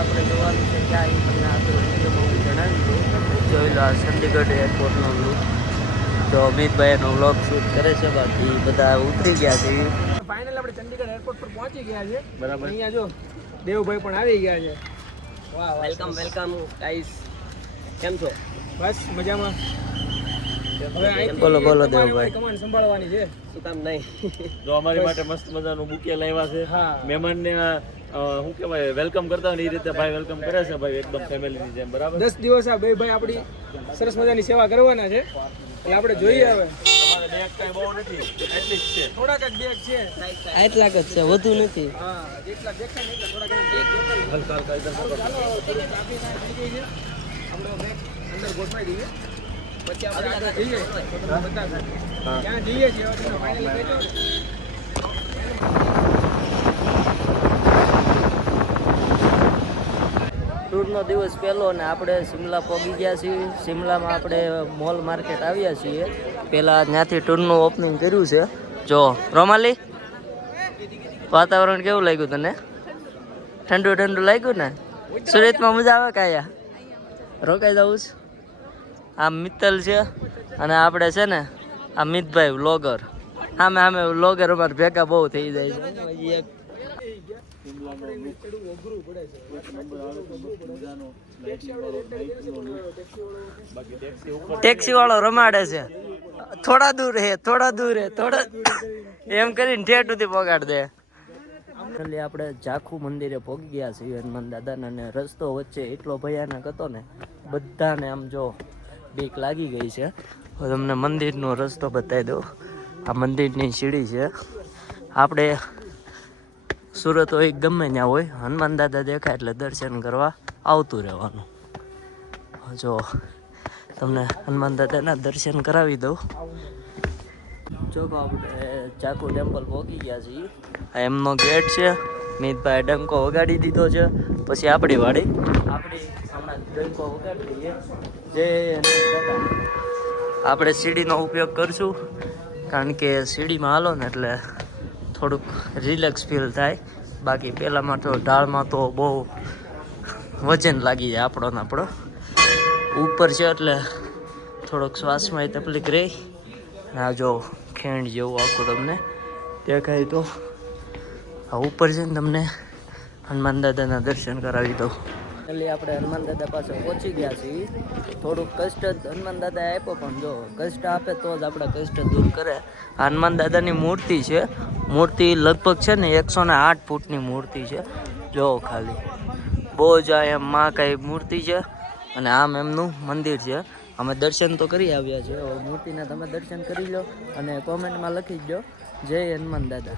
આપણે જોવાનું છે ક્યાં એ તમને આગળ વિડીયોમાં હું જણાવી દઉં. જોઈ લો આ ચંદીગઢ એરપોર્ટનો લુક. તો અમિતભાઈ એનો વ્લોગ શૂટ કરે છે, બાકી બધા ઉતરી ગયા છે. ફાઇનલ આપણે ચંદીગઢ એરપોર્ટ પર પહોંચી ગયા છે. બરાબર. અહીંયા જો દેવભાઈ પણ આવી ગયા છે. વાહ, વેલકમ વેલકમ ગાઈસ. કેમ છો? બસ મજામાં. બોલો બોલો દેવભાઈ. કમાન સંભાળવાની છે. શું કામ નહીં? જો અમારી માટે મસ્ત મજાનું બુકે લાવ્યા છે. હા. મહેમાનને શું કહેવાય વેલકમ કરતા હોય ને એ રીતે ભાઈ વેલકમ કરે છે ભાઈ, એકદમ ફેમિલીની જેમ. બરાબર. 10 દિવસ આ બે ભાઈ આપણી સરસ મજાની સેવા કરવાના છે. એટલે આપણે જોઈએ હવે. અમારે બેગ કાંઈ બહુ નથી, એટલી જ છે. થોડાક જ બેગ છે. આટલા જ છે, વધુ નથી. હા, જેટલા દેખાય ને એટલા થોડાક બેગ જોતા હલકા હલકા ઇધર ચાલો થોડું ચાબી ના થઈ ગઈ છે. આપણે બેગ અંદર ગોઠવાઈ દઈએ. પછી આપણે આગળ જઈએ. બધા ક્યાં જઈએ છીએ હવે તમે ફાઇનલી કહેજો. ટૂરનો દિવસ પહેલો ને આપણે શિમલા પહોંચી ગયા છીએ. શિમલામાં આપણે મોલ માર્કેટ આવ્યા છીએ. પહેલાં ત્યાંથી ટૂરનું ઓપનિંગ કર્યું છે. જો રોમાલી, વાતાવરણ કેવું લાગ્યું તને? ઠંડુ ઠંડુ લાગ્યું ને? સુરતમાં મજા આવે કાયા? રોકાઈ જવું છે. આ મિત્તલ છે અને આપણે છે ને આ મિતભાઈ વ્લોગર. આમે વ્લોગર અમારે ભેગા બહુ થઈ જાય છે. એક ટેક્સી વાળો રમાડે છે. થોડા દૂર હે થોડા એમ કરીને ઠેઠ સુધી પગાડ દે. આપણે ઝાખુ મંદિરે પહોંચી ગયા છીએ હનુમાન દાદાના, અને રસ્તો વચ્ચે એટલો ભયાનક હતો ને બધાને આમ જો બીક લાગી ગઈ છે. તમને મંદિરનો રસ્તો બતાવી દઉં. આ મંદિરની સીડી છે. આપણે સુરત હોય ગમે ત્યાં હોય, હનુમાન દાદા દેખાય એટલે દર્શન કરવા આવતું રહેવાનું. જો તમને હનુમાન દાદાના દર્શન કરાવી દઉં. જો આપણે ચાકુ ટેમ્પલ પહોંચી ગયા છીએ. આ એમનો ગેટ છે. મિતભાઈ ડંકો વગાડી દીધો છે. પછી આપણી વાડી હમણાં ડંકો વગાડી દઈએ. જય દાદા. આપણે સીડીનો ઉપયોગ કરશું, કારણ કે સીડીમાં હાલો ને એટલે થોડુંક રિલેક્સ ફીલ થાય. બાકી પહેલાંમાં તો ઢાળમાં તો બહુ વજન લાગી જાય આપણો ઉપર છે એટલે થોડોક શ્વાસમાં તકલીફ રહે. આ જો ખેંડ જેવું આખું તમને દેખાય. તો આ ઉપર છે ને તમને હનુમાન દાદાના દર્શન કરાવી દઉં. એટલે આપણે હનુમાન દાદા પાસે પહોંચી ગયા છીએ. થોડુંક કષ્ટ હનુમાન દાદાએ આપ્યો, પણ જો કષ્ટ આપે તો જ આપણા કષ્ટ દૂર કરે. આ હનુમાન દાદાની મૂર્તિ છે. મૂર્તિ લગભગ છે ને 108 ફૂટની મૂર્તિ છે. જો ખાલી બહુ જ એમ માં કાંઈ મૂર્તિ છે, અને આમ એમનું મંદિર છે. અમે દર્શન તો કરી આવ્યા છે. મૂર્તિના તમે દર્શન કરી લો અને કોમેન્ટમાં લખી દો જય હનુમાન દાદા.